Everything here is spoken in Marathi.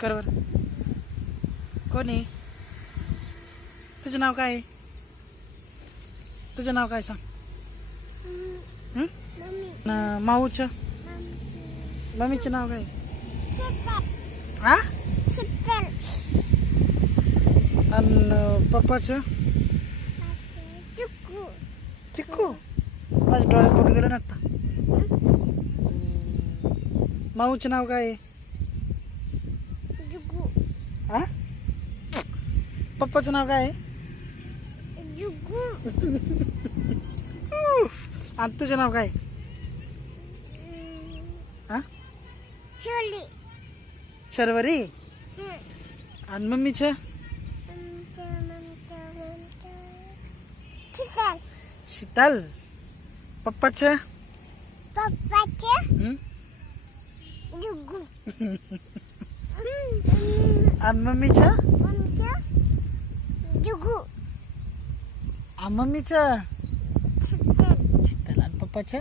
कर बर. कोणी? तुझं नाव काय आहे? तुझं नाव काय सांग? माऊचं मम्मीचं नाव काय? हा? आणि पप्पाचं? चिक्कू. माझ्या डोळ्यात बघ गेलं ना आता. माऊचं नाव काय आहे? हा? पप्पाचं नाव काय आहे? आणि तुझं नाव काय? हा? शर्वरी. आणि मम्मीचं? शीतल. पप्पाचं? आणि मम्मीचं? मम्मीचं शीतल. आणि पप्पाचं?